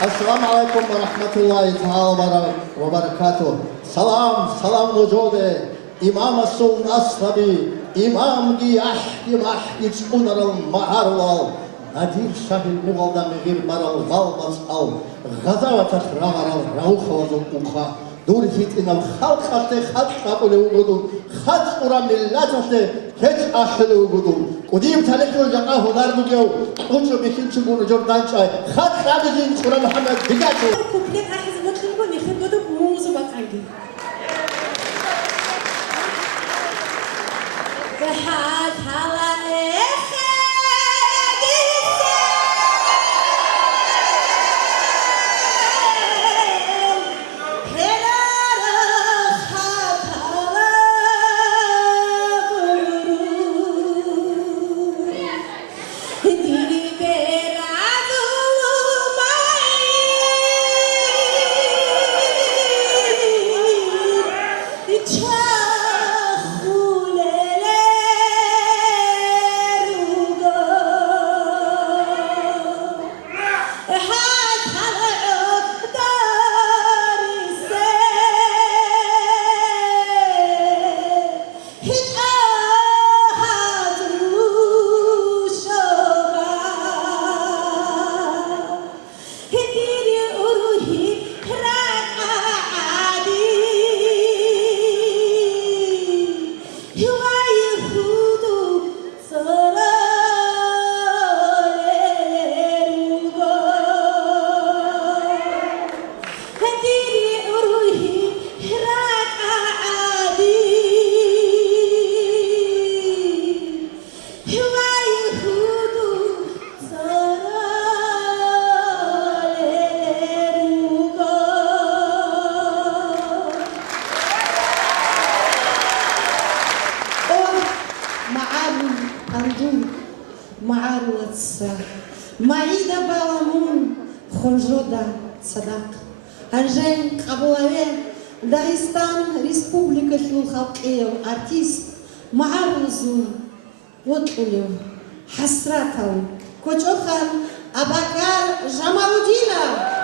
Assalamu alaikum wa rahmatullahi ta'ala wa barakatuh. Salam wujode. Imam Asun Asrabi, Imam Giyahdi Mahdi Unaral Maharwal, Nadir Shahil Mughaldam Gir Maral Valbas Al, Ghazawatach Ramaral Raukhawazul Ukha, Durfit in al Khalkhate Khatapule Ugudun, Khatura Millatate, Ket Ahlu Ugudun, Udim Talekul Jaqahu Nardugo, Ucho Bikinchun Jordanchai, Khat Rabijin Sura Muhammad Bigatu. Arjen Kabouaye, Dagestan, République Choukhawkeo, artiste, Maharouzou, Wotlou, Hasratou, Kochokhan, Abakar Jamaluddina.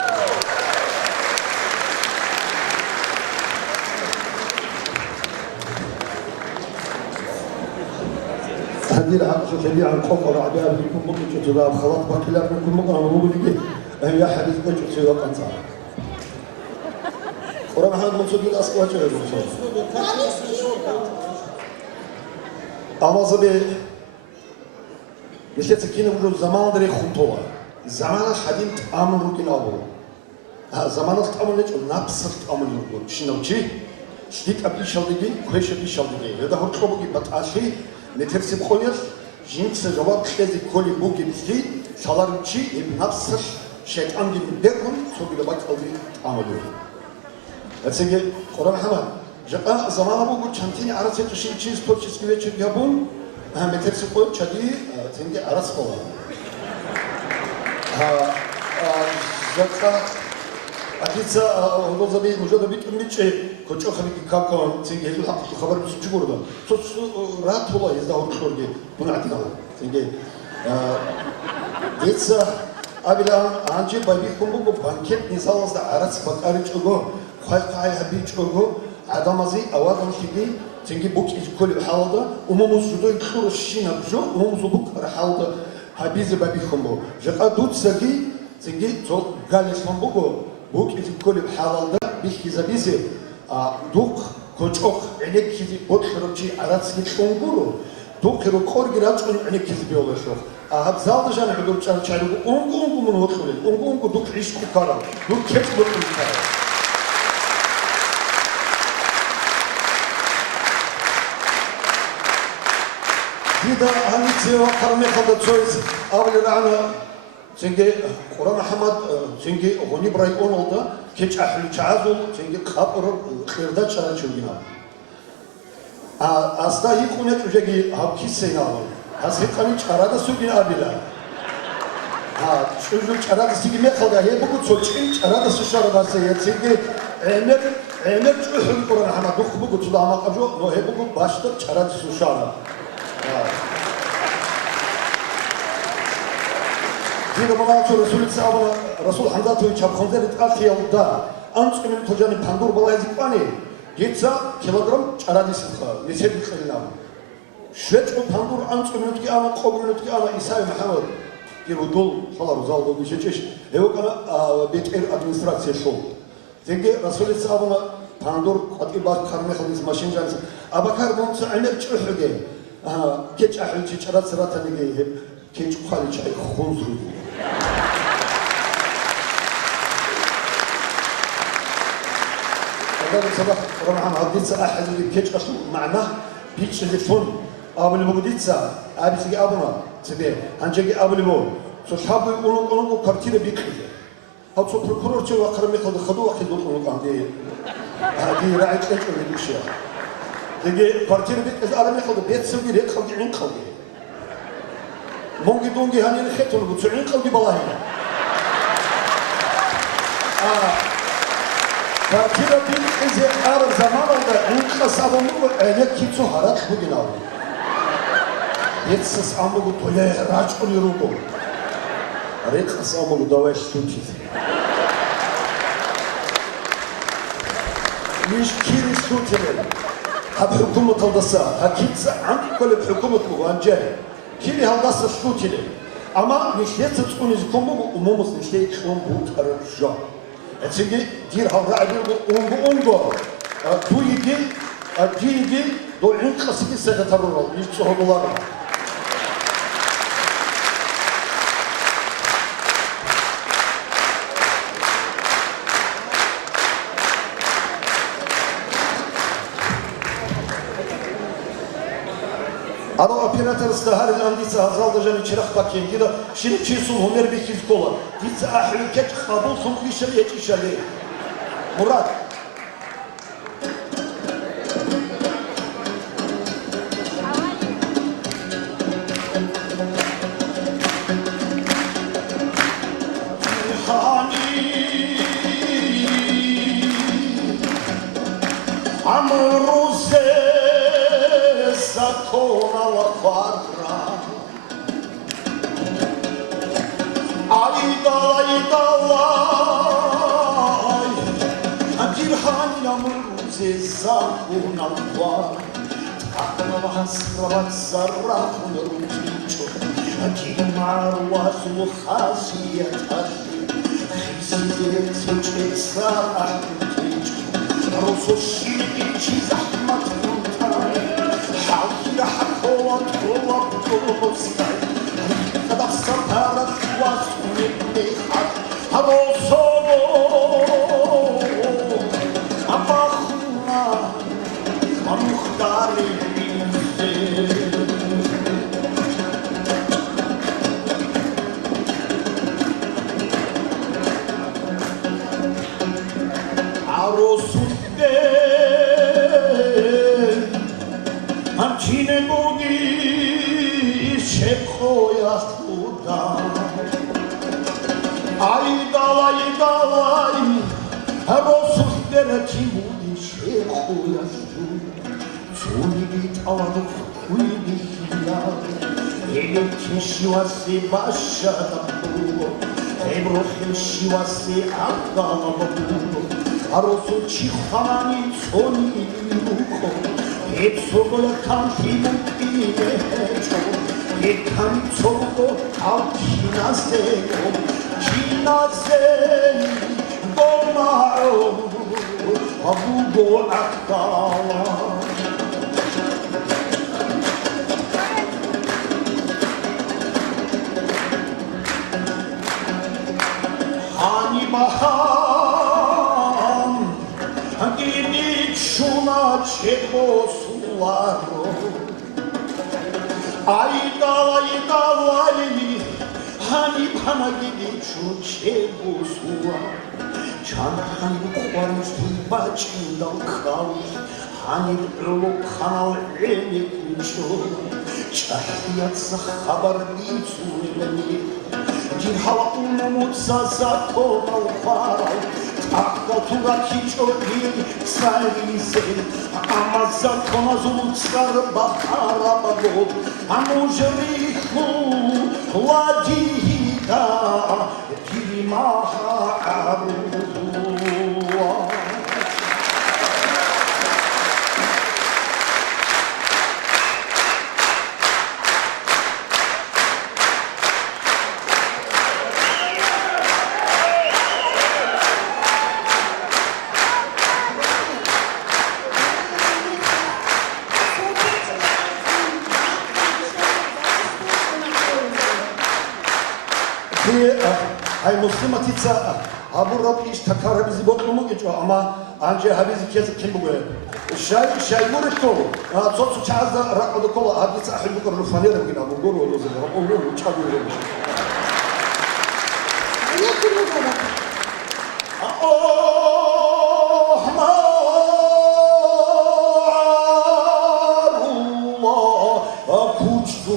هذه العقشة جميعا الخطر أعداء بكم مقجة تداب خلاط باكلار منكم مقرم ومقلقه هي حديث مجد سيوة قنصار ورا محمد منصور يقول أسقوا جهد أما زبي مشيت سكينة بجو زمان دري خطوة زمان حديث أمن روكين أبو زمان تأمن لك ونفس تأمن يقول شنو شيء شديك أبي شالدي كويش أبي شالدي هذا هو تخبوكي بتعشي نترسم خونير جنس جواب كذي كل بوكي بيجي شالارمشي بنفس شيطان دي بيكون سوق لباك أودي عملوا أتسجل قرآن محمد جاء زمان أبو قلت شنتيني عرس يتشين تشيز توب تشيز كذي تشيز يابون نترسم خونير شدي تنجي عرس خلا جاء أكيد هذا زبي مجرد بيت أمنيتشي كتشو خليك كاكون تيجي هذا الحق خبر بس تجبر ده توس رات والله يزدهر كتورجي بنعتي كمان تيجي ديتسا أبلا عنجي بايبيكم بقو بانكيت نزال أصلا عرس بكاريش أجو خاي هبيش أجو عدم زي أوادم تيجي بوك كل حالة وموموز جدو يدخل الشين بجو وموموز بوك حالة هبيز بايبيكم بقو جاء دوت سجي تيجي تو قال إسلام بقو بوك كل حالة بيحكي زبيزي دوك كوتشوك عينك كذي بوتشربشي عراتسكي شونغورو دوك كيرو كورجرات عينك كذي بيولشوف هاد زاد جانا بدور تشارو أونغو من هوشولي أونغو دوك عيش كارا دوك كيف بوتشرب كارا هذا هني تيوا كرمي خد تشويس أول رعنا سنجي قرآن محمد سنجي غني براي أونولدا كيش أحلى تعازل سنجي خبر خيردات شرط شوينا أصلا يكون يتوجه هاب كيسينا هسه كاني شرط سوينا أبيلا شو شرط سيجي مخلدا هي بقول سوتشين شرط سوشارة بس هي سنجي عمر شو حل قرآن محمد دخ بقول تلا ما قبضو نو هي بقول باشتر شرط سوشارة دينا مناطق رسول الله رسول حمزة توي شاب خنزير تأخي يودا أنت من تجاني بندور بالله زباني جيتسا كيلوغرام شرادي سخا نسيت خلنا شوية بندور أنت من تجي أنا قوم من تجي أنا إسحاق محمد يرودول خلاص رزال دو بيشيش هو كنا بيت أدمنستراسيون شو تيجي رسول الله بندور قطعي بعض خرمي خليس ماشين جالس أبكر ممس عمر شو حاجة كيش أحلى شراد سرات نيجي كيش خالي شيء خنزرو هذا الصباح رمضان هديتسا أحد اللي كيش أصله معناه بيتش التلفون أبو البوديتسا أبي سجى أبونا سبيه هنجي أبو البول سو شابو يقولون كارتينا بيكله هاد سو بروكورور شو أقرب يخلد خدوه أكيد يقولون عندي هذه راعي كيش ولا دوشيا تيجي كارتينا بيك إذا أنا يخلد بيت سوي ريك خلدي عين خلدي مونجي دونجي هني الخيتون بتسعين خلدي بالله كارتينا بيك إذا أعرف زمان ولا عين خصابه مو عينك كيتسو هرات بديناو يتسس عمو تولي راج كل يروبو ريك خصامو دواش شوتي مش كيري شوتي هب حكومة تلدسا هكيتسا عندي كل بحكومة مغانجاري كيري هلدسا شوتي أما مش يتسكون يزكمو ومومس مش يتكون بوت هرجا أتسيجي دير هالرعب أونغو تويجي دو عين خصيصي سيتطرروا يجسوه الله أنا أوبراتور استهار الأنديسة هزال دجاني شرخ باكين كده شنو تشيسون هنر بيكيز كولا ديتسا أحلوكات خابو صنقي شلية شلية مراد Amruze zakonala kvadra Aydalay Dirhani amruze zakonala kvadra Taknava hasravat zarrahun ruticho Kimar wazu khasiyatashi Khizidek suchesa akuticho Rososhiki zahmat kutai Halkira hakovat kolab kolostai Kada saparat wasunik nehat Harosogo Amachuna Amuchtari Antine bogi shekhoya tuda Aydalay Rosudere timudi shekhoya tuda Sunibit aladuk kuybi hilal Elim kishwasi bashada bulo Ebrohim shivasi akdala bulo Arosu chikhanani tsoni luko Etsogoya kantimu inecho Ekanitsogo alkinasego Kinasei gomao Abugo akdala Hani baham Gidik şuna çeko suları Aydalay Hani bana gidik şu çeko suları Çantanı koymuştum başından kal Hani ölüp kanal emekli çok Çahiyatsa haber değil söylemeli Dirhala umumutsa zakonal faral Akvatura kiçodir sarizel Ama zakona zulutskar bahara bagod Amujrihu ladihida Dirimaha arudua Hay muslimatitsa aburab iş takara bizi botlumu geçiyor ama anca habizi kesip kim bu böyle? Şay buretto. Sotsu çazda rakmadı kola hadisi ahil bu kadar fanera bugün abu goru olur zaman. Olur mu çalıyor. Ne kuru baba? Allah kuçtu.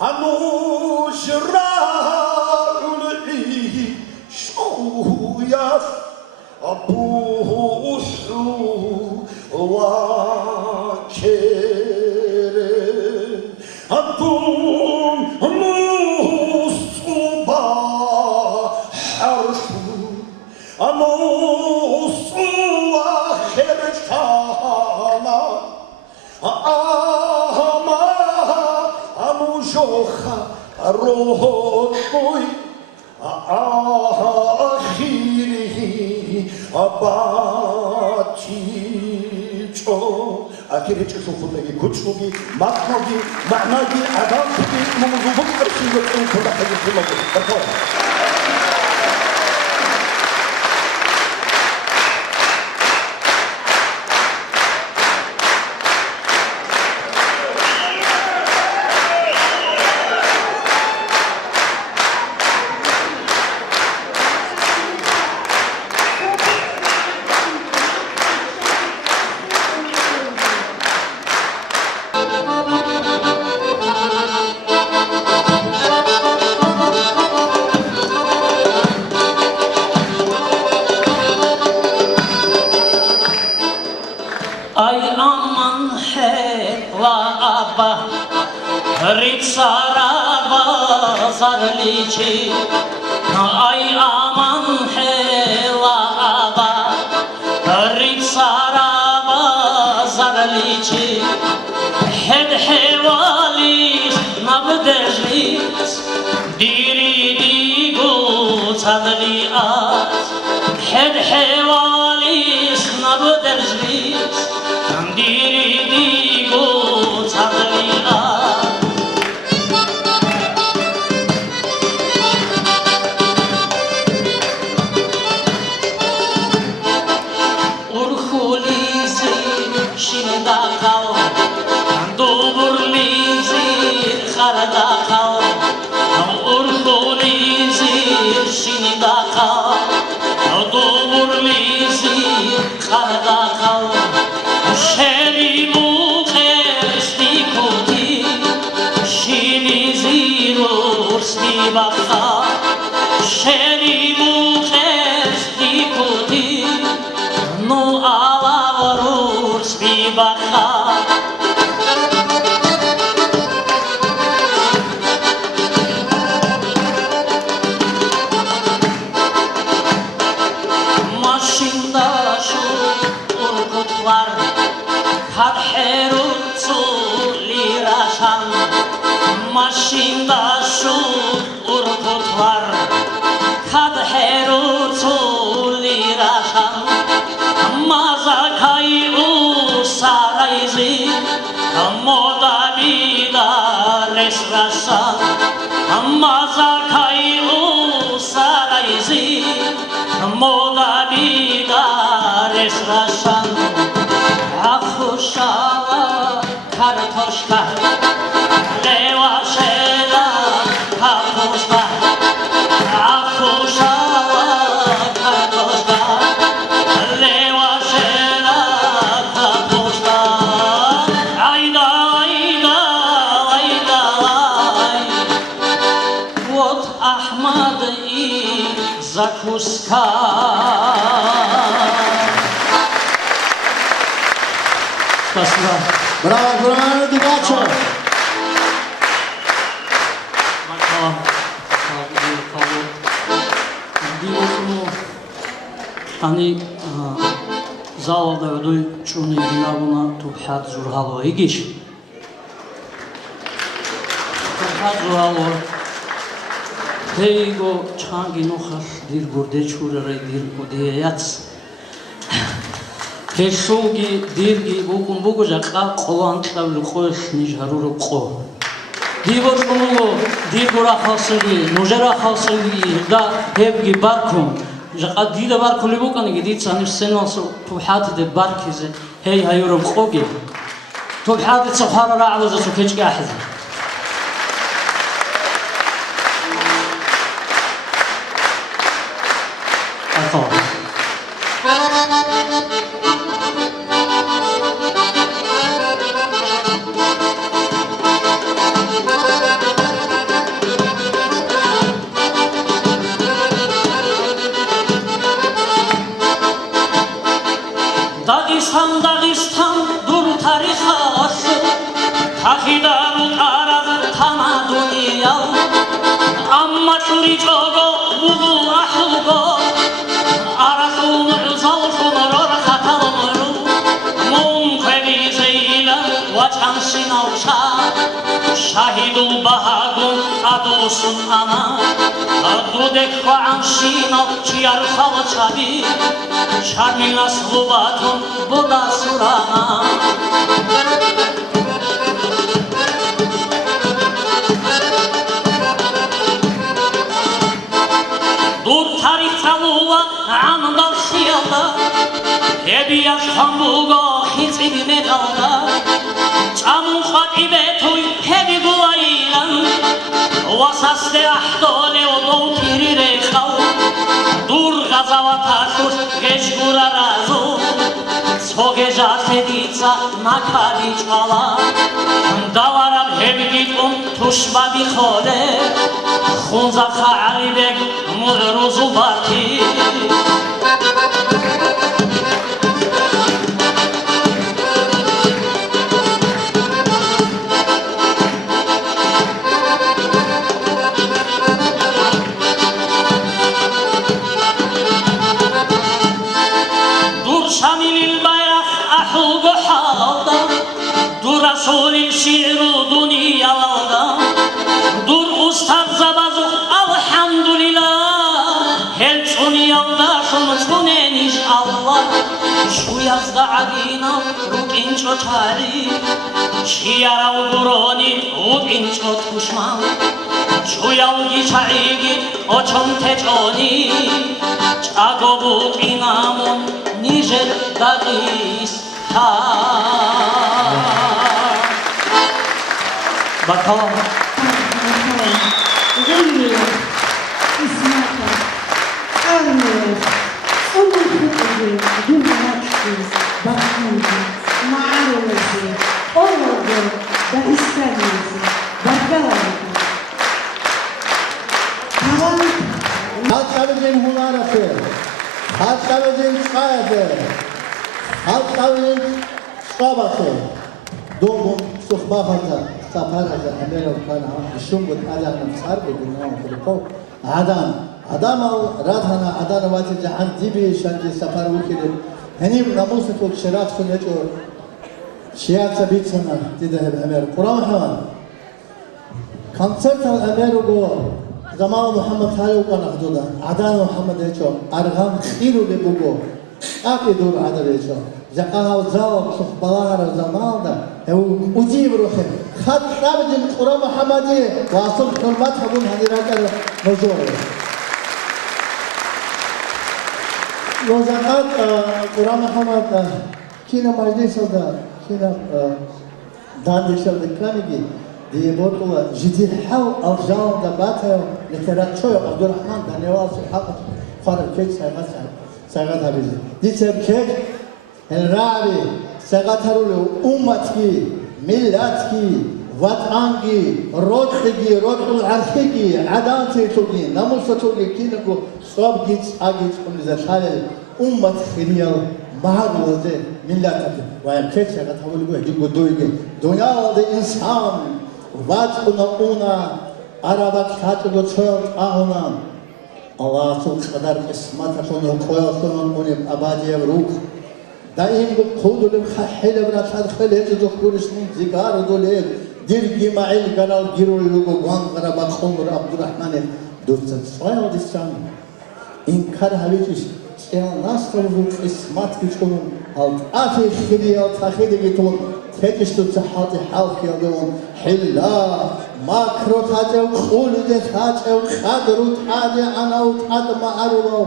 Anujra'ul-i şuyas abuhu wa kere Adun musuba harfu Anusu ahirşana Ama Anujoha rohoy ahirihi abaticho Akiri çıkışın kundaki kuçlugi, maknogi, ma'nagi, adamgi, mumuzubuk arşivle kunda hayırlısı Bakın. Ritsara bazarliçi Ay aman hela aba Ritsara bazarliçi Hed hevalis nabdejlis Diri digu tadli az Hed hevalis nabdejlis Diri digu tadli az Закуска. Спасибо. Браво, браво, Дигачо. Ани залда өдөй чуны бинабуна тупхат журхало игиш. Тупхат журхало Тейго чанги нохар дир гурде чурарай дир гудеяц. Тешоги дирги букун бугу жака қолан табли қойш нижаруру қо. Дивор шумуго дир гура халсаги, нужера халсаги да хебги баркун. Жака дида баркули букани гидит саниш сеносу тубхати де баркизе хей хайуру қоги. Тубхати цахара ра'ваза су кечки ахизе. Dağistan dur tarih ağası Tahidaru araz tana dünya Amma çuri çogo bugu ahlugo Arazun uzalfun ror hatalmuru Munkeli zeylan vaçan sinavşa Şahidul bahagun adusun ana Dudek vaçan sinav çiyar halçabi Şarmina slubatun buda surana Dur tarih taluva anında siyalda Hebiyat hambugo hizbi medalda Çamun fatibe tuy hebi bulaylan Vasasde ahdole o tiri rekhav Dur gazavata kur geşgura razu Soge jasedica na kali çala Davaram hebgitun tuşba bikhole Khunza kharibek mudruzu baki Allah şu yazda adina rukinço çari şiyara uburoni rukinço tuşman şu yavgi çaygi oçon teçoni çagobu inamun nijer dagis ta bakalım. غير اسمك أغنر أمك بقدر دمرتك بقنجي معروزي أولوغر دهستانيزي بردارك تمام Halkabicin hunarası, halkabicin çaydı, halkabicin çabası, doğum suhbahata, saparada, Amerika'na, şungut adanım sarbi dünya kurko, adam al, radhana, adan vati jahan dibi şanji sapar ukiri, henim namusu tok şirat suneço, şiyat sabit sana, dide hep Amerika, Kur'an hemen, konsept al Amerika, zaman Muhammed Halil kana hduda adan Muhammed echo argam khiru le bugo aqi dur adar echo jaqaha zaw suhbalar zamanda ev ujib ruhi khat tabjin Kur'an Muhammedi wasıl hürmet habun hadirakar mezur Lozakat Kur'an Muhammed kina majlisada kina dandishal kanigi diye bortula jidil hav avjal da batay literatür Abdurrahman da nevaz hak fark keç sagat habiz ditsem keç el rabi sagat harulu ummat ki millat ki vatan ki rodul arhi ki adat ki namus ki kinko sob git agit unizashale ummat khiriyal mahruze millat ve keç sagat harulu doyge dünya oldu insan Vat'una una arabak tatlı çok ahuna Allah çok kadar kısmet onu koyasın onun abadiye ruh daim bu kudulum khahil bırakad khalid zukuruşun zigar dole dirgi ma'il galal girulu guan arabak onur Abdurrahman dostum sayal distan inkar haviç nasıl bu kısmet güçünün alt ateş gidiyor tahidi gitun تكشتو تحاتي حالك يدون حلا ماكرو تاجو خولد تاجو خادرو تاجو أنا وتاجو ما أرولو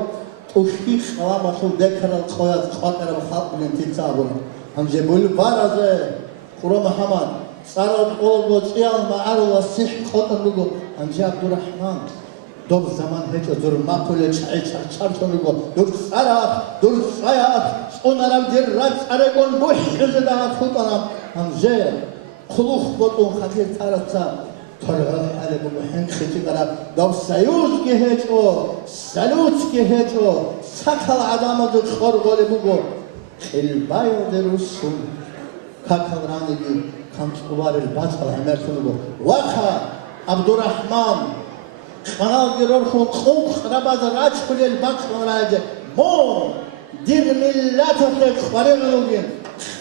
توشيخ خلامة شو ذكر الخوات خاطر بخاط من انتظارنا هم جبول بارزة قرآن محمد صار القول وتيال ما أرولو صح خاطر لقو هم جاب عبد الرحمن دوب زمان هيك دور ما كل شيء شر شنو دور سرات onlara dirrat aragon boş gözüde tutana hamze kuluk botun khatir taratsa torga ale bu hen khiti kara dov sayuz ki hecho salut ki hecho sakal adamı da khor gole bu el bayo derusun kakalrani ki kamçular el batal emersunu bu vaka Abdurrahman kanal giror khun khrabaz raj kulel bakhraj mo دير ملاتك خريغلوين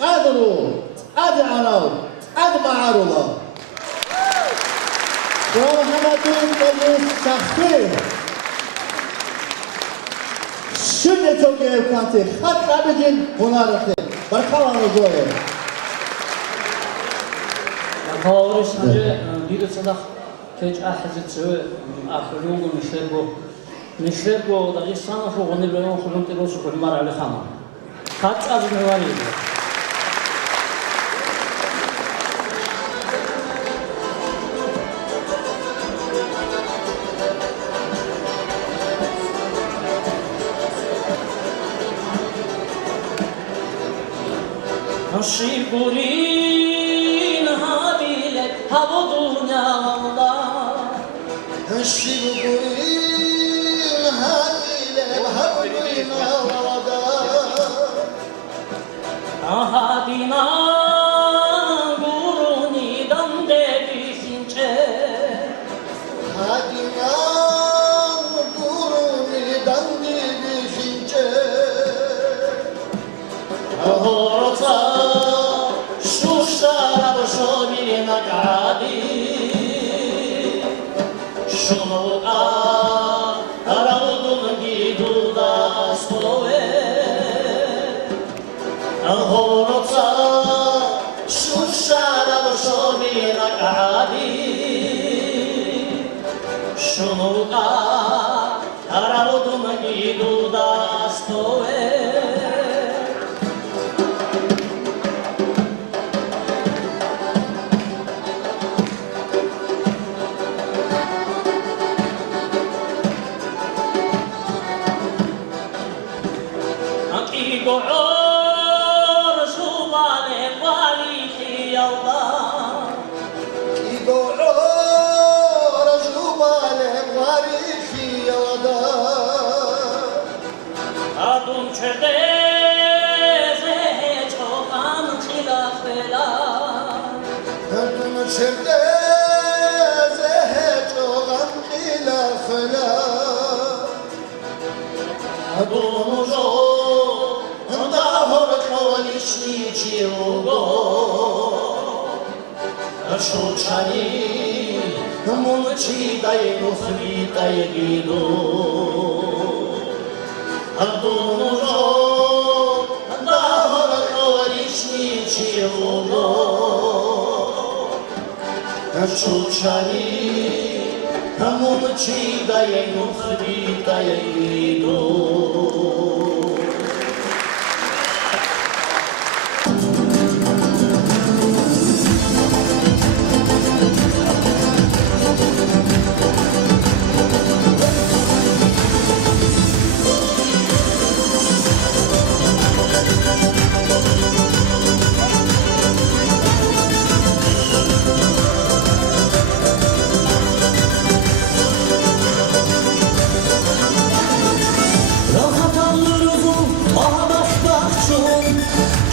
قادروا أدعنوا أدمعروا ومحمدين قليل سخير شنة توقية كانتي خط أبجين هنارتي بركالة نزوية Kavur sence bir sadak keç ahzetse ahlugu Nişrebo Dağıstan'a şu onu böyle okudum terosu kulmar Ali Xama. Kaç az ne var idi? Şiburin habile havo dünyada Şiburin habile havo dünyada Ahadina guruni dande düşünce Hadina guruni dandi düşünce Ahorta şu şarabı şomilina gadi Şunu araudun gidu da stove Շունուկա Հարավոտում գիդու դաստով է Անկի գոհոր շուվալ է վալի խիալդա Adun çerdeze çoğan çilafela Adun uzo da hor kvalişni çilugo Şuçani munçi daye nuhri daye gidu Adun uzo da hor kvalişni çilugo Şuçani munçi daye nuhri daye gidu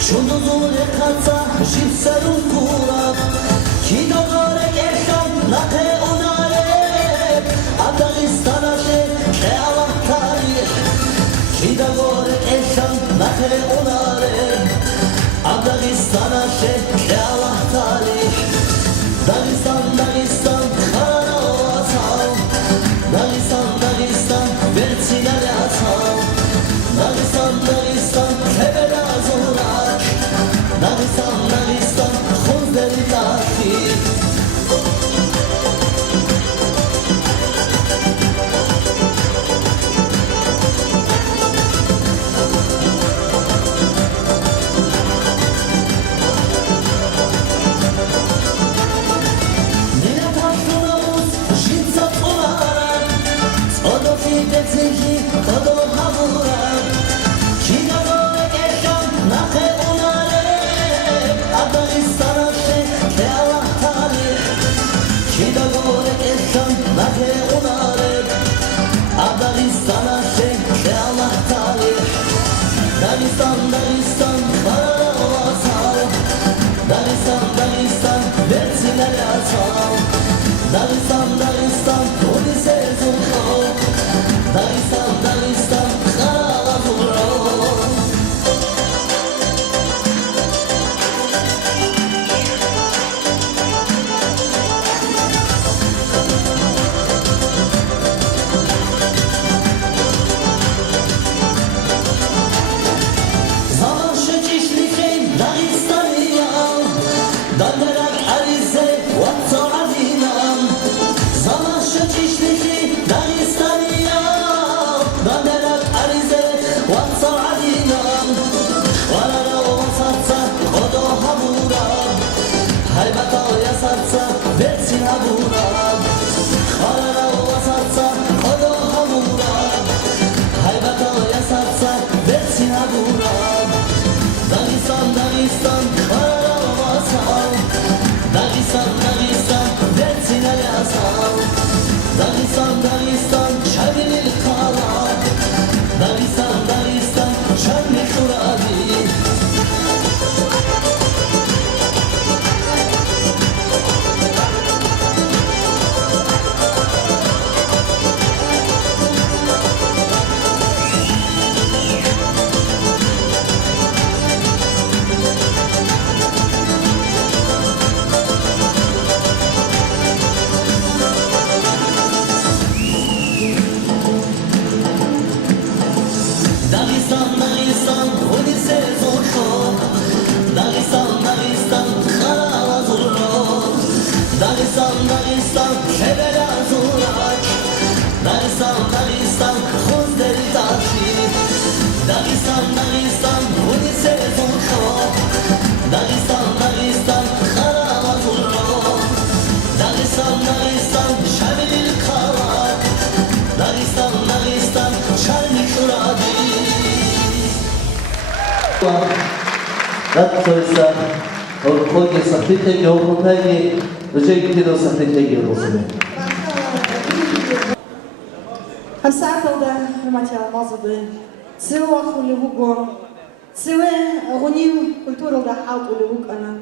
Shunuzun ekatsa shipserun kurab Kidogore keshan nake onare Afghanistana she kealah tarikh Kidogore keshan nake onare Afghanistana she kealah tarikh Dagestan kharana atal Dagestan vertsinale atal Dagestan kebela zorak Dagestan khuzleri takir Natsoisa, Olkoge Satitegi, Olkontegi, Rejektido Satitegi Rosame. Hamsafilda hurmatli mazıbı, Sive vakuli hugo, Sive guniv kulturalda halt uli hug ana.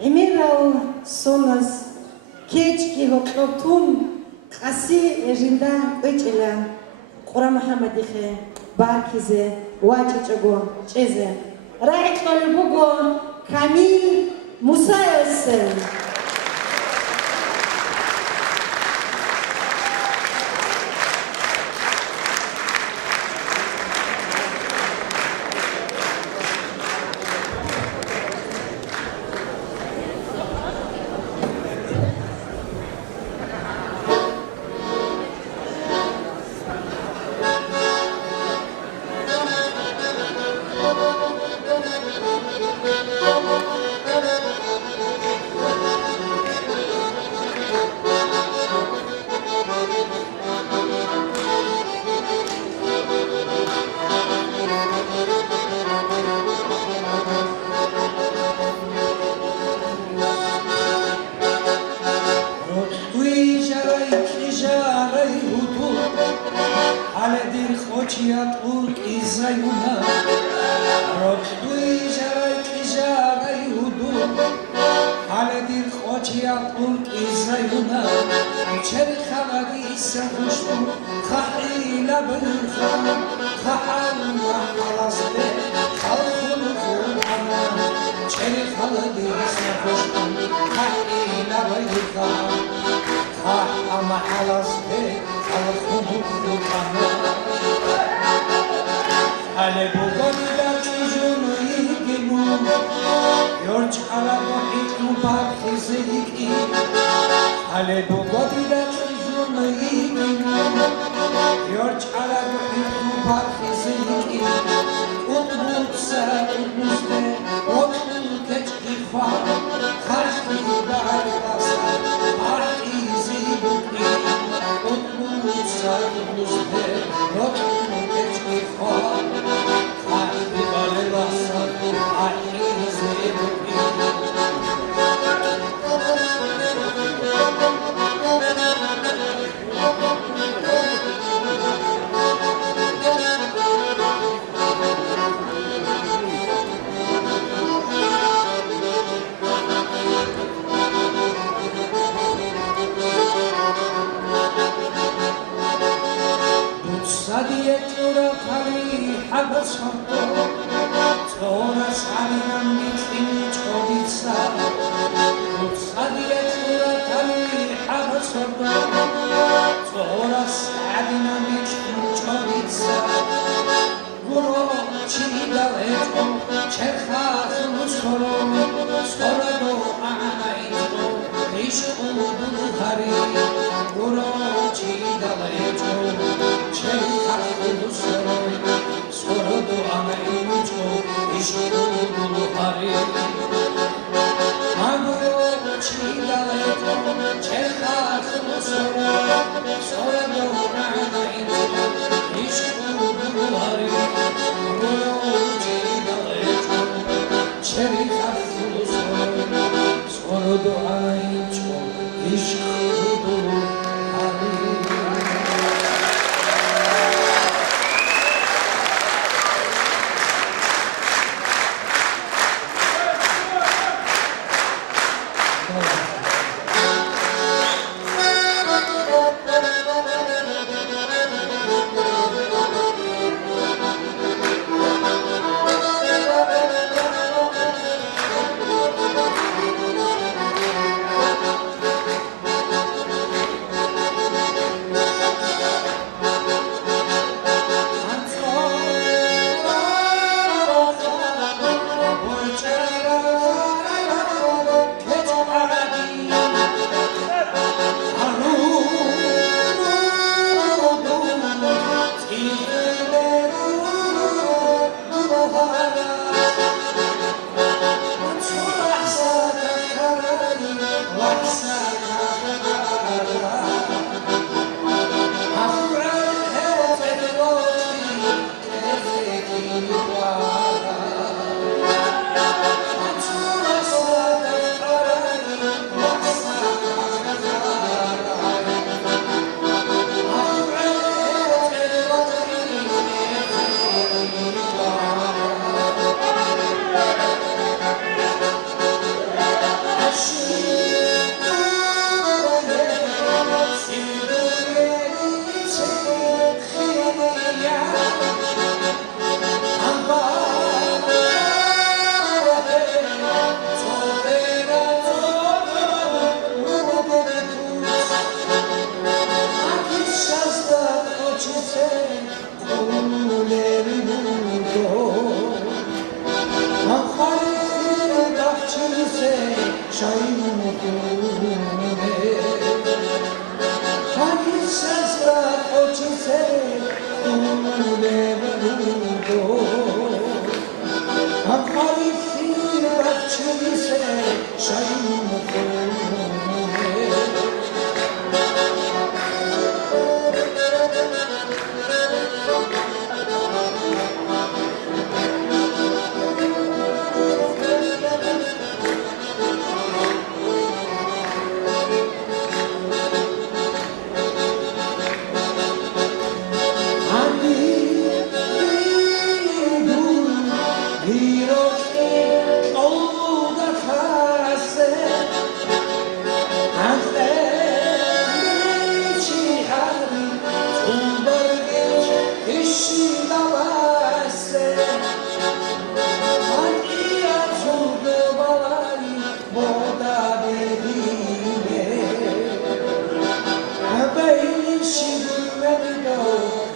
Emirao sonas, keçki hoktum, kasi ejinda öçela, Qura Muhammadixe, Barkize, Wachichago, Cheze. Raik uli hugo, Kamil Musayose. Çelha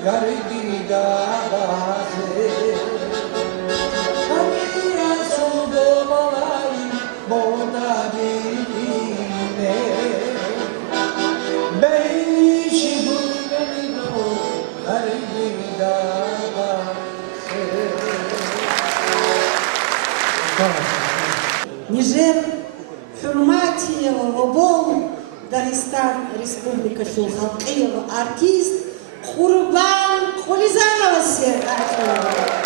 garbi dağazı Amira soldu malay boda birine Beyşi gülmenido garbi dağazı Ніжер Хурматієва Обол Дагестан Республика Шулхалқиева артист Қурбан Құлизанова Сердачева.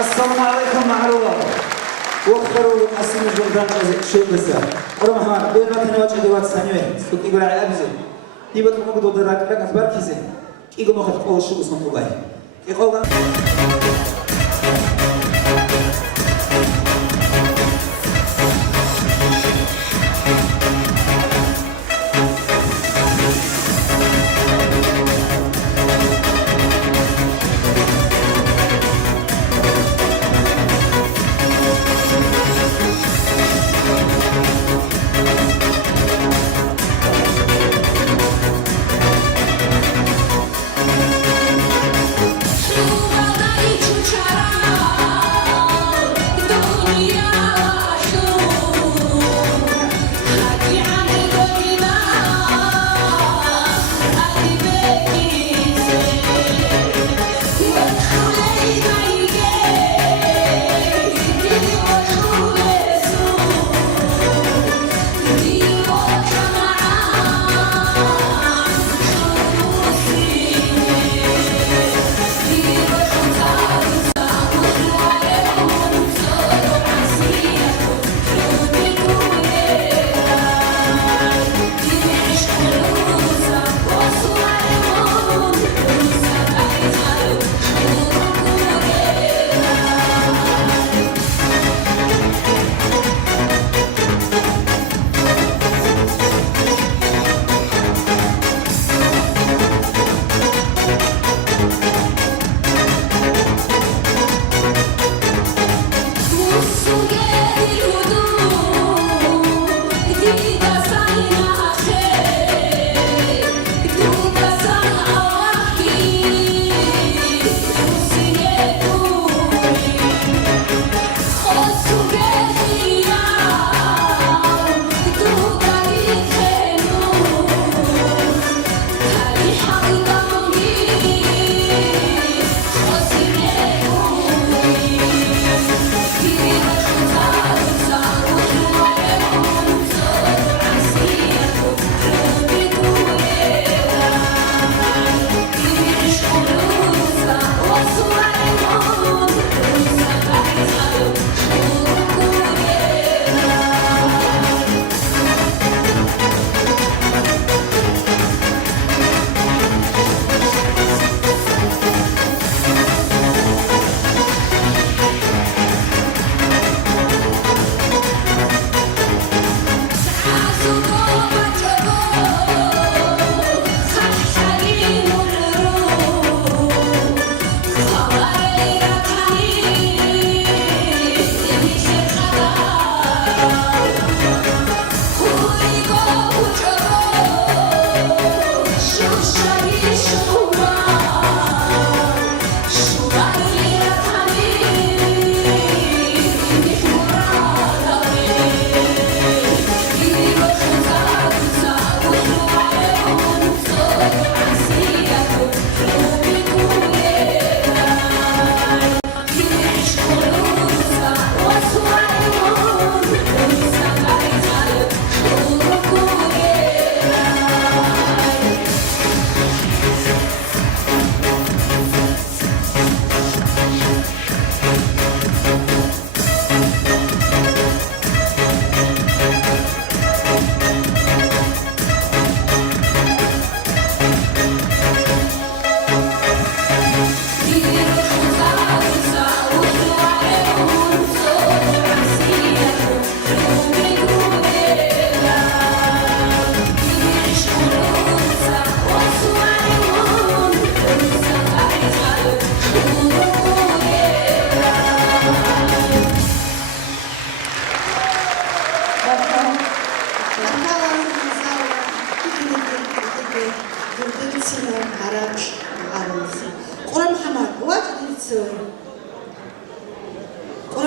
السلام عليكم معروة وخروا أسمي جردان شيء بس أروح محمد بين ما تنوج أدوات ثانية سكت يقول على أبزه ديبت ممكن تقدر راك أخبار كيسه كيقول ما خد قول شو اسمه طبعا يقول Shubha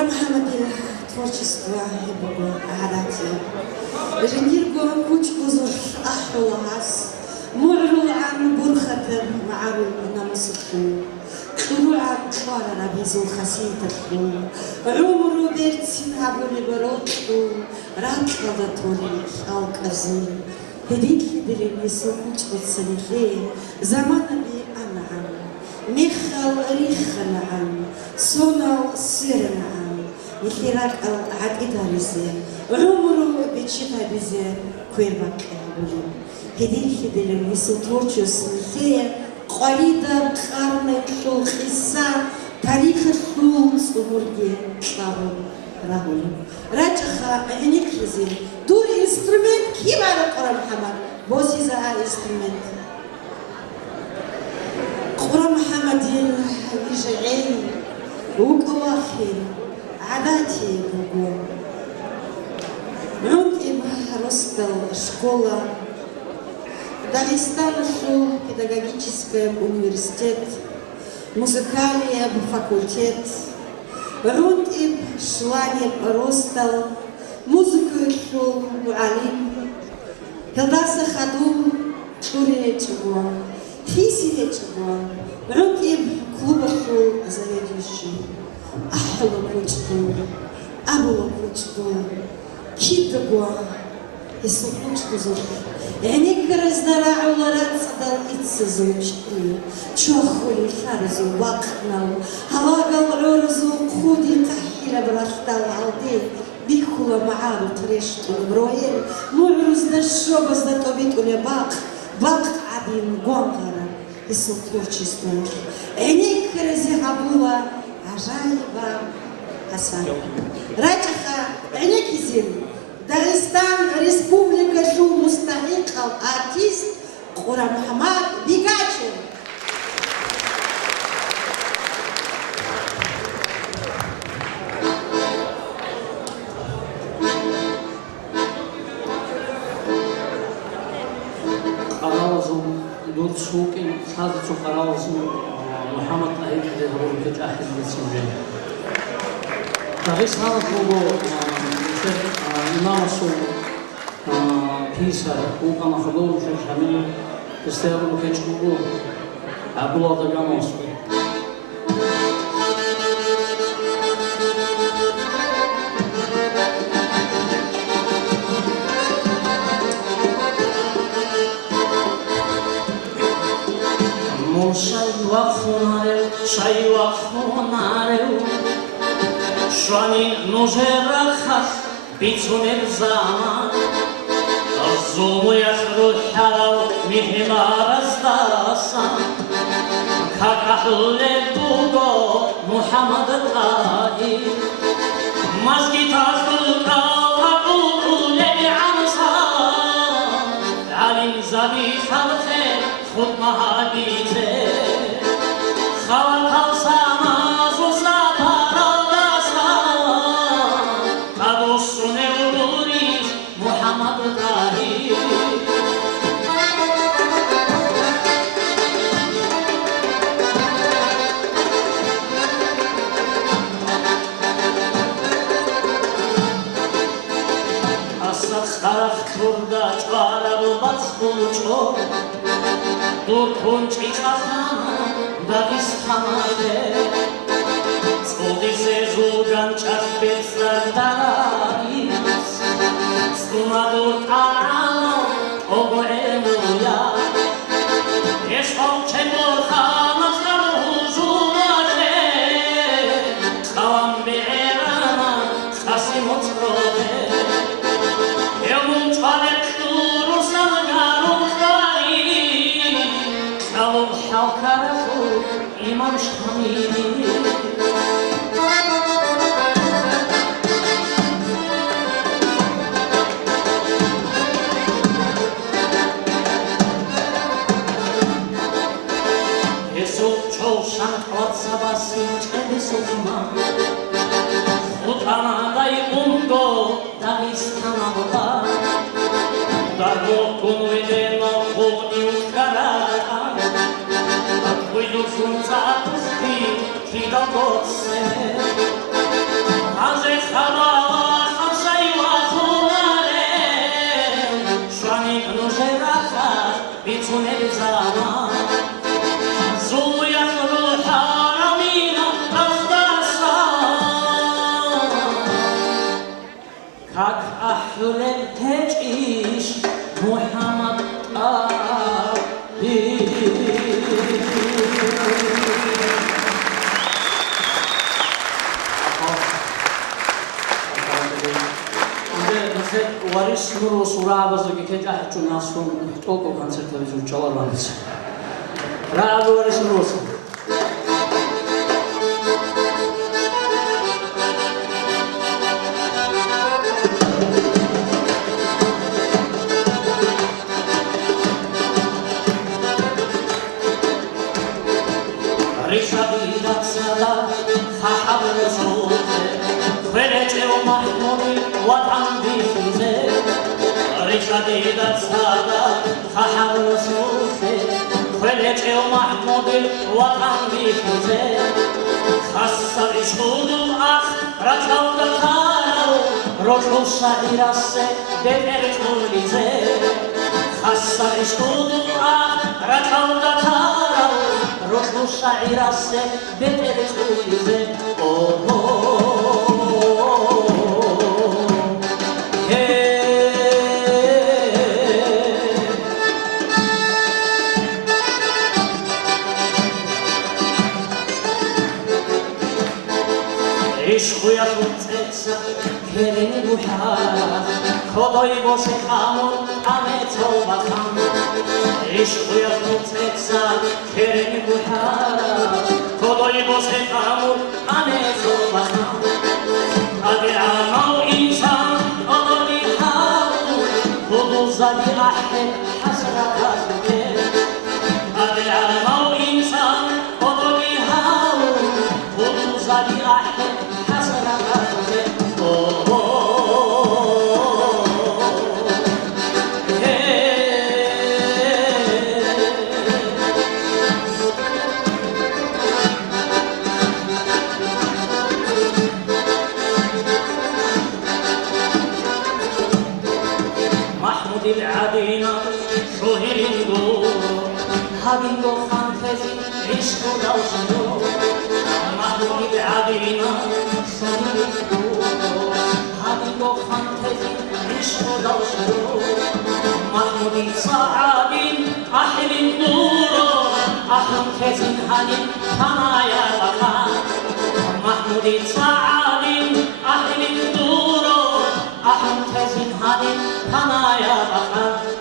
Мухаммад творчество его عاداتي. جنيركم كوش بزر أحلى مروا عن برخة معروف نمسكو مروا عن طوال ربيزو خسيتكو عمرو بيرتين عبر بروتكو راتلا دطوري خلق أزم هديك درين يسوكوش بتسليخي زمان بي أنعم ميخل ريخل عم صنع سير عم يخيرك العقيدة رزين عمرو بتشبه بزين كوير بقى بولي هدين خدلن يسوتورچوس خير قريدا قرن شو خسا تاريخ شو صورجي شابون راهول راجخا هنيك خزين دور انسترومنت كي بارا قرآن محمد بوسي زها انسترومنت قرآن محمد يجعل وكواخين عاداتي بقول عند إبها رستل школа Дагестанский педагогический университет, музыкальный факультет, рунд-иб шланеб ростал, музыку шел муалим, хелдаса хаду туречего, тисячего, рунд-иб клуба шел заведующий, ахло почту, абуло почту, китого, и супучку зуб. عينيك رزدرع ورات صدر إتسزوجكو شوخولي خارزو وقتنا هواقل عرزو خودي قحيلة براشتا العودين بيكولا معارو تريشتو بروين معرز دا الشوبز دا توبيتو لباق باق عبين قوانقرا يسو تورчествуешь عينيك رزي عبولا عجايبا حسن راجخا عينيك زين Дагестан, Республика Шу Мустахик, артист Курам Мухаммад Бигачев. Қараузым, Дурсукин, Сазычу Қараузым, Мухаммад Аид Дегрун Кечахид Бесимжен. Дагестан Клубу ناصر بيسا وقام خلوه في الحمل تستيقظوا كيشكوكو عبد الله ضجا ناصر شاي وخونارو شاني نوجرخخ بيتونر زمان الزوم يخرج حلو مهمار استاسان كاكحل دوغو محمد الطاهي مزجي تاخلقا وقول لبعمصان علي زبي خلقه خود مهابيته خلق السماء وصابر الأسان قدوس نوري محمد الطاهي أسخرخ كردا جوارا بطخوچو دور كونچي خخان Дагестане Сходи се жуган час без дарарис Стумадур тарано обоемуя Ешхол чемор хамас рамужулате Калам беерана хасим оцроте Емун чвалек русам гарум хвали Калум халкарафу İmam Şamili أحلى تعيش محمد علي وارث نور سورا بزرگی که جاه چون ناسون توکو کنسرت تلویزیون چوار وانس را وارث نور شديدة السادة خحر رسوسي خليت محمود الوطن بيكوزي خسر شهود الأخ رجل دكارو رجل الشهير السي بيتر توليزي خسر شهود الأخ رجل دكارو رجل الشهير السي بيتر توليزي خویا خودت کرنی بوحال خدای باشه همون همه تو بخم عشق خویا خودت کرنی بوحال خدای باشه همون همه تو بخم اگر اما انسان آدمی همون خودو زدی احد حسرت که اگر اما انسان آدمی همون خودو زدی احد العدينا شهر الدور هابينغو فانتزي عشق لو شنو محمود العدينا شهر الدور هابينغو فانتزي عشق لو شنو محمود صعادين أحل الدور أحلم كزين هانين كنايا بقى محمود صعادين أحل الدور أحلم كزين هانين كنايا بقى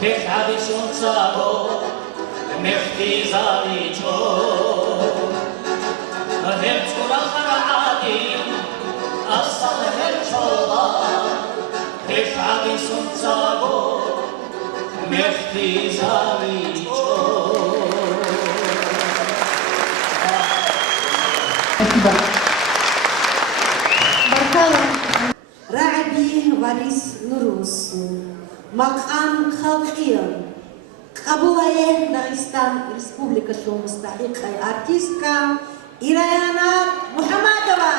ფეხადი სუნცადო მეხტი ზარიჯო ჰერცურა ხარადი ასალ ჰერჩოლა ფეხადი სუნცადო მეხტი ზარიჯო رعبي وريس نروس مقام خلقية قبولة داغستان ريسبوبليكا شو مستحقة ارتيستكا إيريانا محمدова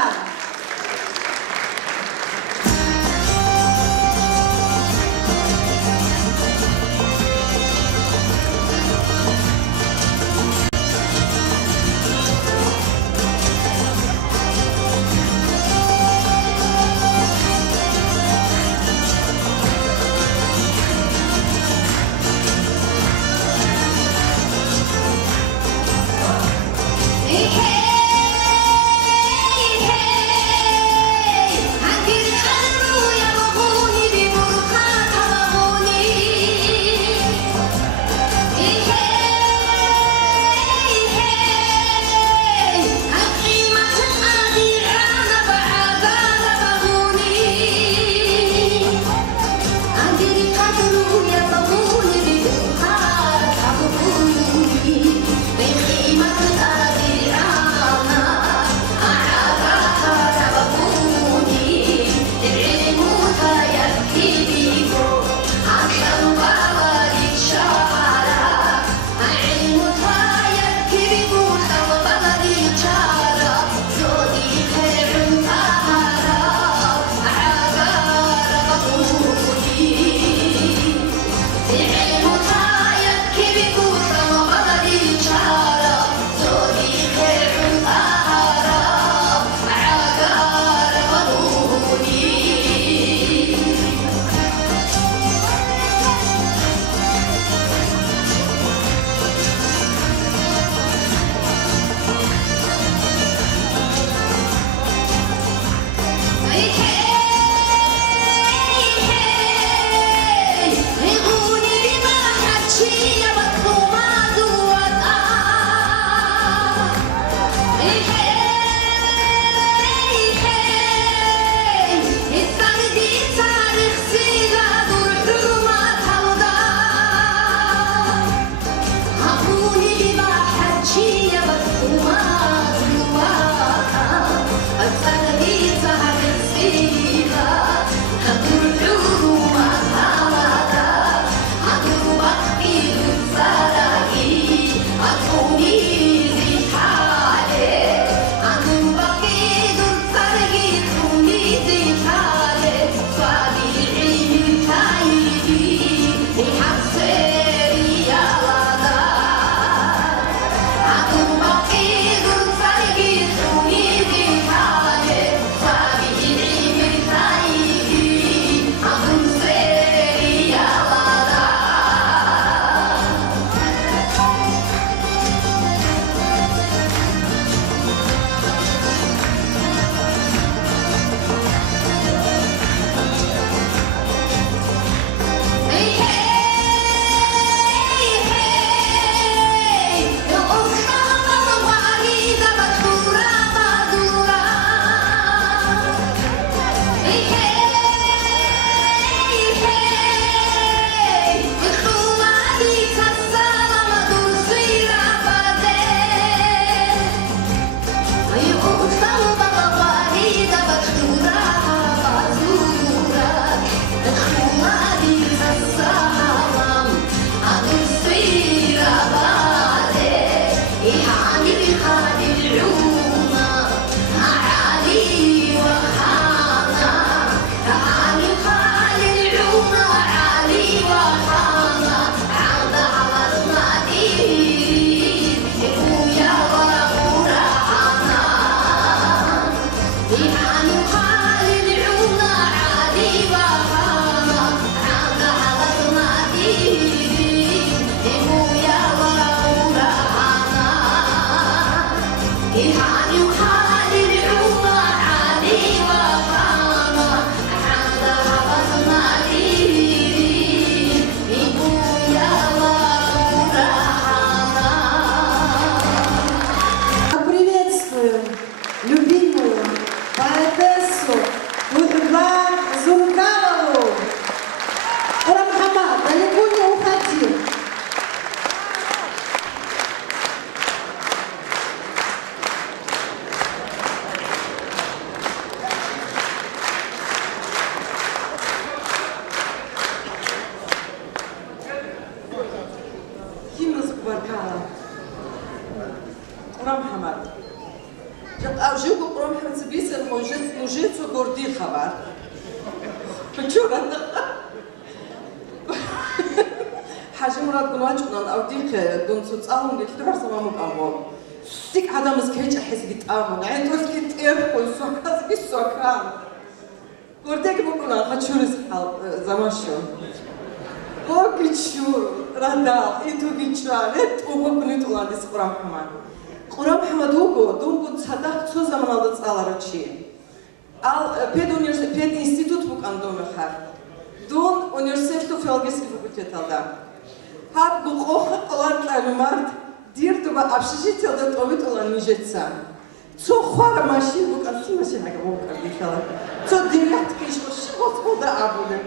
Hey, hey, hey. بچورا حاجة مراد بنواجهنا أو ديك دون سوتسالون ديك تروح سمامو كامو ديك هذا مسكيج أحس بيتأمل يعني توش كنت إيركل سوكاز بيسوكان وردك بقولنا خشورز زمان شو هو بيشور ردا إنتو بيشوا لت هو كنت تقول ديس قرآن محمد قرآن محمد هو دون كنت صدق شو زمان هذا تسأل رشي al ped institut bukandom khar dun universitetu filologijski fakultet alda hab guqoh qalan mart dirtuba общежитие da tovit olan nijetsa co khara mashin bukansi mashina ga bukandi khala co девятки ishko shqoda abude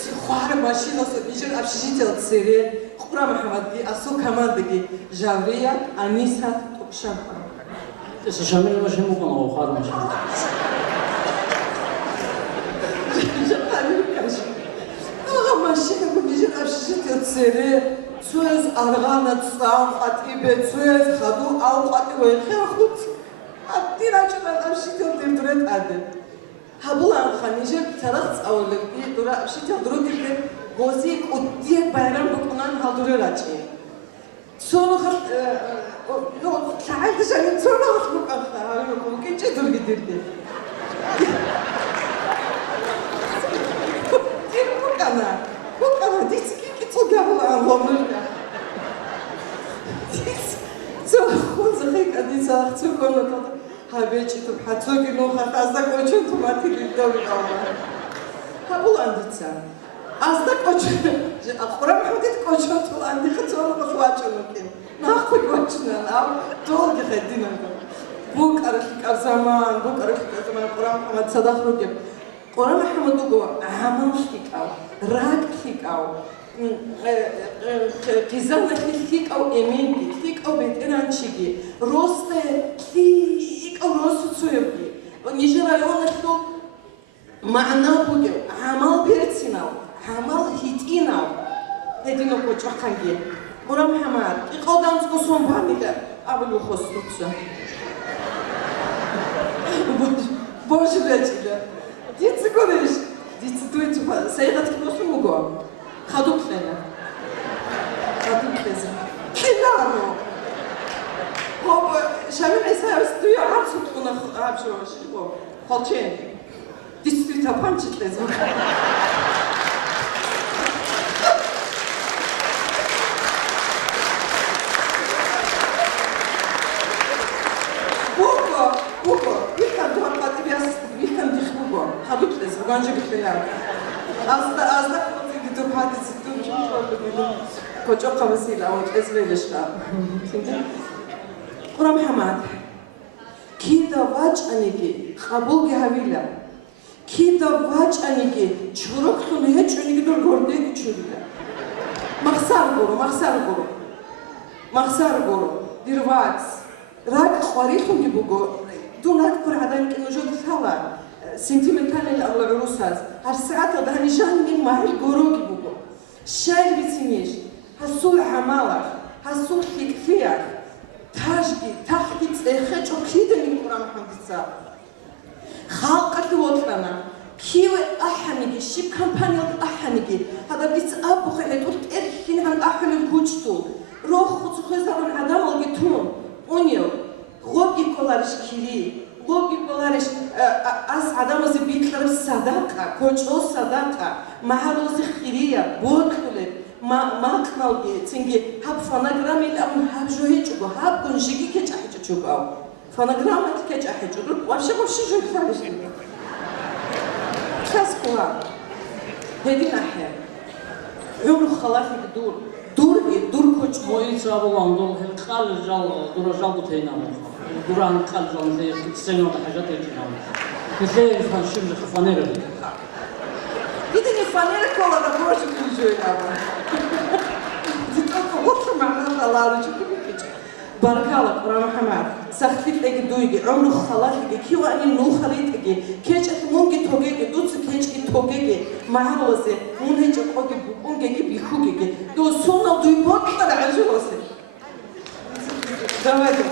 si khara mashina so nijer общежитие tsere qura muhammadi aso kamandagi javriya anisa toksham Să șamil mă și mu până o hară mă și. машина побежит общежитие цере цуез аргана цам атибе цуез хаду ау ативе хахут атирачна общежитие дирдурет аде хабулан ханиже тарахц аулеки дура общежитие другите гози кутие байрам букунан халдуре рачи соно хат ну саалт шани соно хат букан хаа куче дургидирди Bukana, dit kiki togavel aan wandelen. Zo, onze gek aan die zacht zo komen dat hij weet je toch had zo genoeg had als dat koetje tomaten die dood komen. Hij wil aan dit zijn. Als dat koetje, afgeram had dit koetje toe aan die getrokken of wat je nog in. Nou, goed koetje nou, dolge het dingen. Boek archik arzaman, boek archik arzaman, Quran Muhammad Sadah Rugem. Quran Muhammad Ugo, amal khikau, rag khikau, kizan khikau emin, khikau beteran chigi, roste khikau rostu tsuyogi. Niger rayon khto ma'na buge, amal bertsinau, amal hitinau. Hedino kochakhangi. Quran Muhammad, iqodam skoson banile, abulu khostutsa. Boş veçile. Diți gorești, diți tuiți, să-i dați că nu go. Haduc lene. Haduc leze. Kinano. Hop, şamin eser stuyu absolut buna absolut bu. Holçen. Diți tuiți apançit leze. Buko, ilkan duvar patibiyas, ilkan dişbuko. Habuk lez, bugancı bitmeler. Azda konti dur hadisi dur çorba. Koçok kavasıyla o ezbeleşla. Şimdi Quran Muhammad. Ki da vaç anigi, kabul gehavila. Ki da vaç anigi, çorok tunu hiç önüge dur gorde geçürüle. Maksar guru. Dirvats. Rak xwarixum gibugo. Dunak per adam ki nujud thala. Sentimental Allah urusaz. Har saat adani jan min mahil guru gibugo. Şair bitiniş. Hasul hamalar. Hasul hikfiyar. Tajgi, tahkit ekhe çokide min Quran Muhammed'sa. Halqat votlana. Kiwe ahanigi, şip kampanyalı ahanigi. Hada bits abu khalet ult erkin han ahanil kuçtu. Roh xuzxuzarun adam al gitun. Unio, gogi kolarish kiri, gogi kolarish as adamızı bitler sadaka, koço sadaka, maharozi khiriya, botkule, maknal ge, çünkü hab fonogram ile am hab johi chugo, hab kunjigi ke chahicho chugo. Fonogram et ke chahicho, vapshe johi farish. Khas kuha. Hedi nahe. Umru khalafi dur. Dur koç Moița bulandul, hel jal, dura jal bu teynamı. Duran kal jal, sen o da hajat teynamı. Kese fan şimdi faner. Gidin faner kola da borcu kuruyor ama. Dito oturma manaları çünkü bir Barakala Quran Muhammad. Sakhfit egi duygi, umru khalat egi, kiwa ani nu kharit egi, keç mungi togegi, dutsu keç ki togegi, maharose, munhe çok ogi bungegi bihugegi. Do sona duybotlar ajose. Devam edin.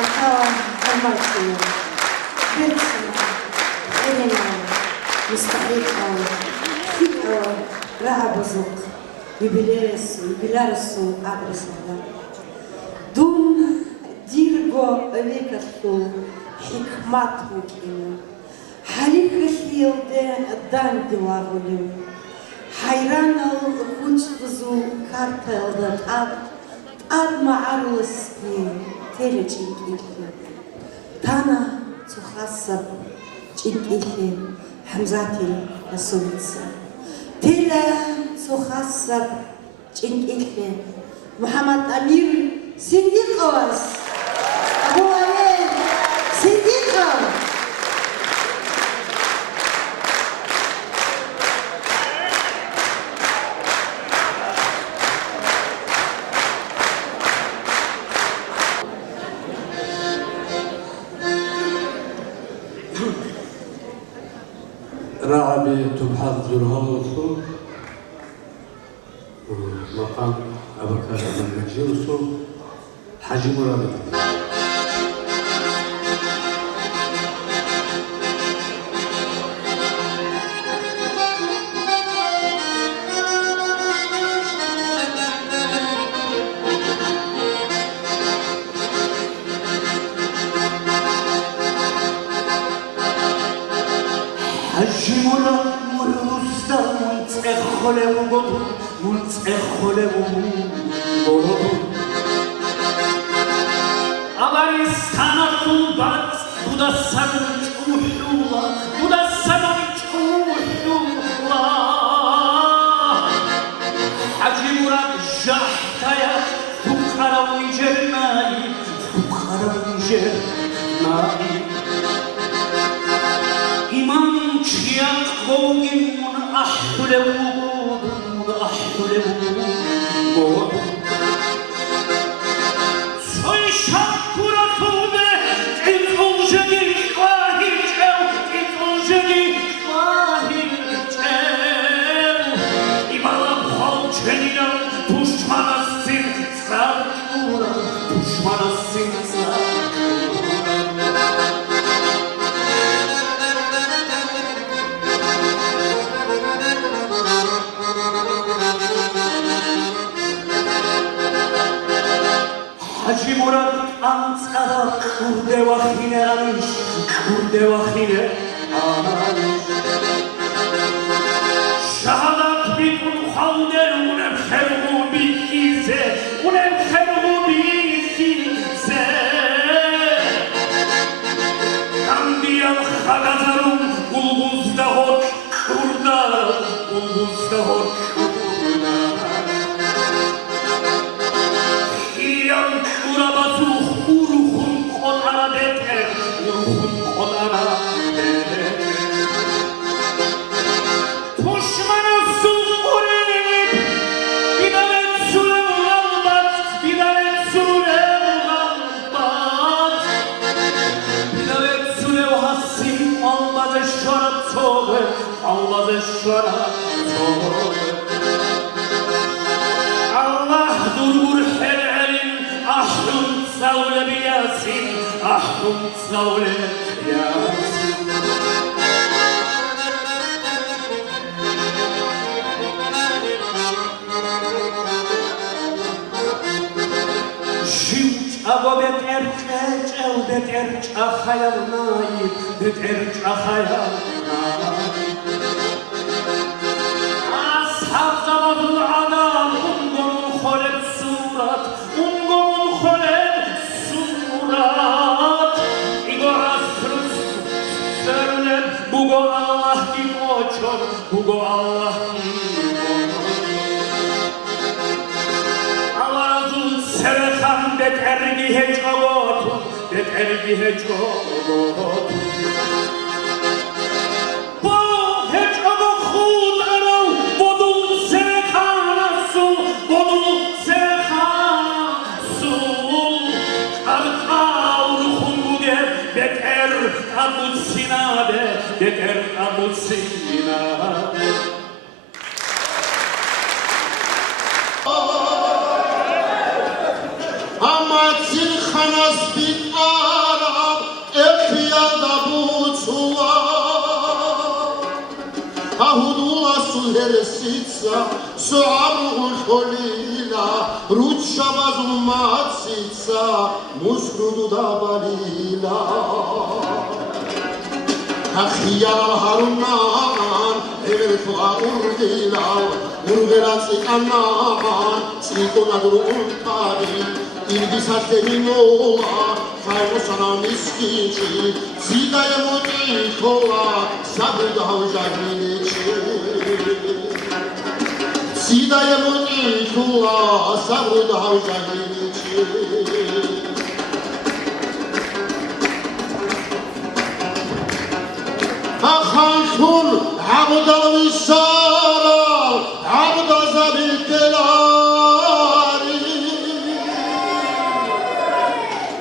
Антала Алматия, Берцина, Элена, Мустафикова, Фикова, Рабазук, юбилярсу адресада. Дум Дирго Векасу, Хикмат Мукину, Халихасилде Дандилавулю, Хайранал Кучтузу Картелдат Ад Маарласки, Телечинкихи, Тана Цухасаб Чинкихи, Хамзати Расулица, Теля Цухасаб Чинкихи, Мухаммад Амир Синдиковас, Абуале Синдиков. رعبي تبحث جرهوسو مقام أبكار المجيوسو حاجي مرابط Hajimura murusta multsekhole ugodu multsekhole ugodu Avaristanul bat budasanın uhlula budasanın uhlula Hajimura jahtaya fukaravi jermai İmam Çiyak Boğun ahulevun Soy şakkuratude İzulcegi vahilcev İmalam halçenilen Puşmanasın sarkura Puşmanasın Hacı Murat Antsara kurde vahine arış, Şahadat bikun halde unefheru bikize Kandiyal hagazarum ulbuzda hoş kurda Urabazuk uruhun konara beter, Puşmanasın urenip, bidalet sule ulanbat, Bidalet sule uhassim, Allaze şorat soğuk, Allah durgur her elin, Ahlun savle biyasin, Şimt abo beterç ahayal naib, Ashab zamanul adam, ungomun kholeb surat, Igo asrus sörler, bugo Allah ki oçor, Allah razul serekan betergi heç ogot, Bu heç ogot khud arav, bodul serekan asul, Beter Abu Sinade Ama zil khanas bin Eresica, Soaru Holila, Ruchabaz Matsica, Muskrudu da Balila. Akhiyal Harunan, Evertu Urgila, Urgelasi Anan, Sikonadru Untari, Ilgisate Minola, Faimosana Miskici, Zidaya Monikola, Sabuda Haujaginici. Zidaya Monikola, Sabuda Haujaginici. أخانشون عبد الوشارة عبد زبي الكلاري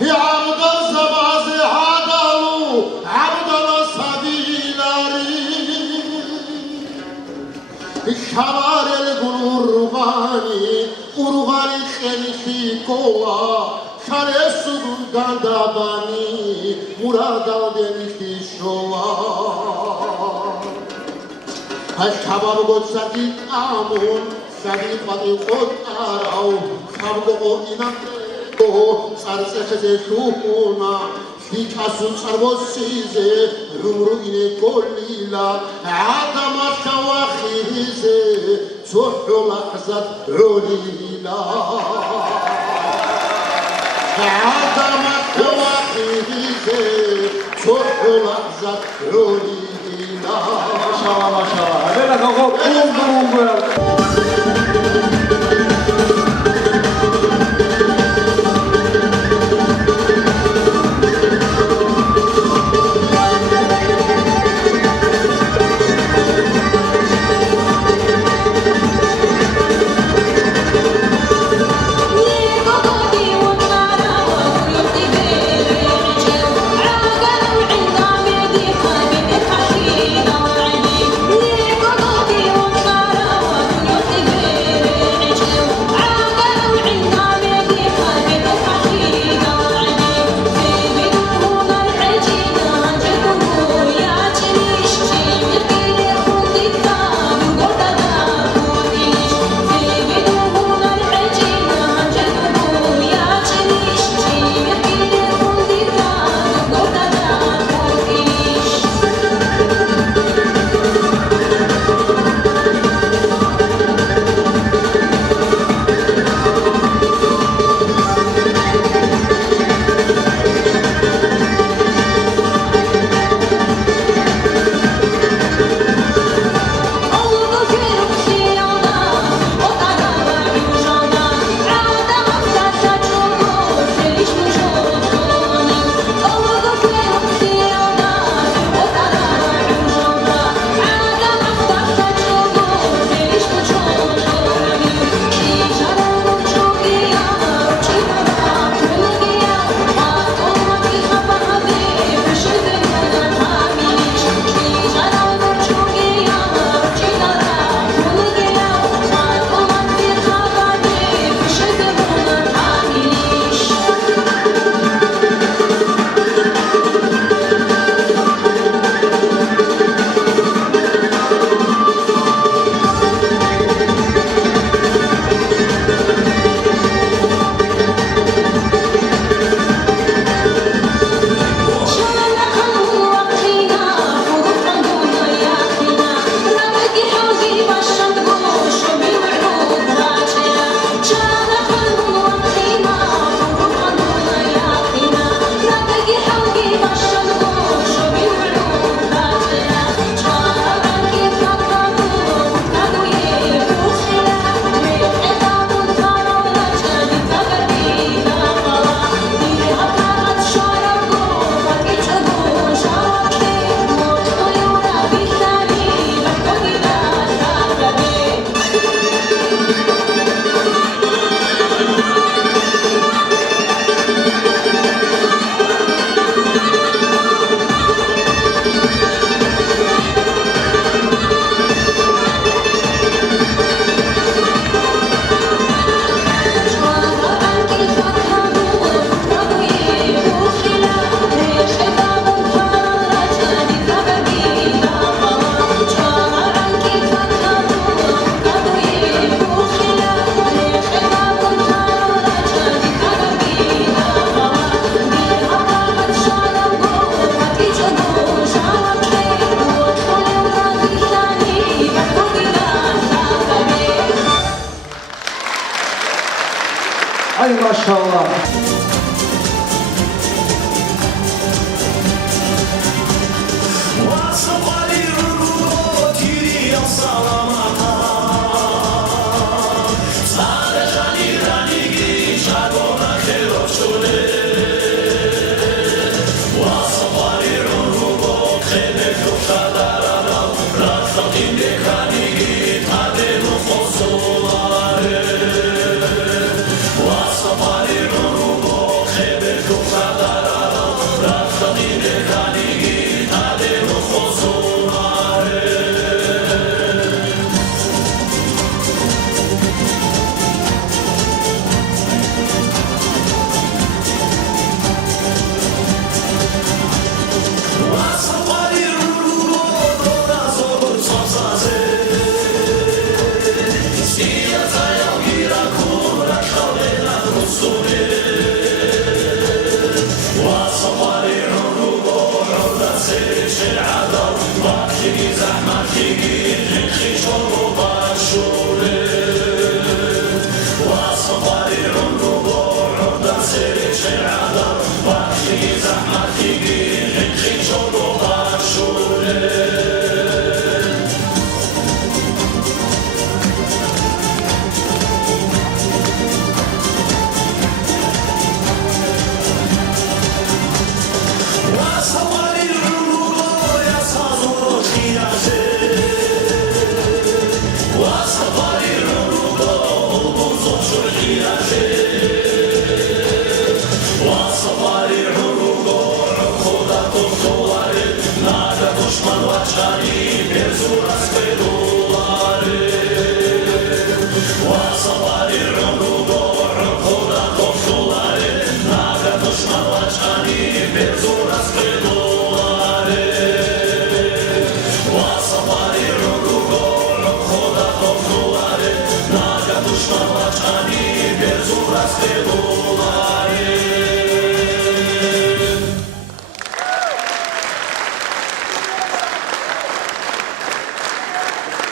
عبد الزباز عدلو عبد الصبيلاري الشرار القرغاني قرغاني خنخي كوا شارسو غانداباني مرادو دنخي شوا هشتبار بودساكي آمون سادي فاتي خود آراو خبگو اینکو سرسخزه شونا هیچاسون سربوسیزه رومرو اینه کلیلا عدم شواخیزه صحو لحظت علیلا عدم شواخیزه صحو لحظت علیلا Maşallah maşallah. Hadi bakalım. Yeah.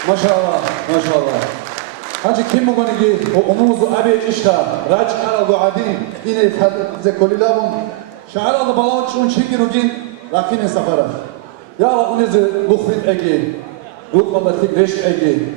Maşallah, maşallah. Hacı kim bu konigi? O umuzu abi işta. Raç aradı adi. Yine ze kolilabun. Şahar adı balon çun çekir ugin. Rakine safara. Ya Allah unezi lukhvit egi. Ruh vallahi reş egi.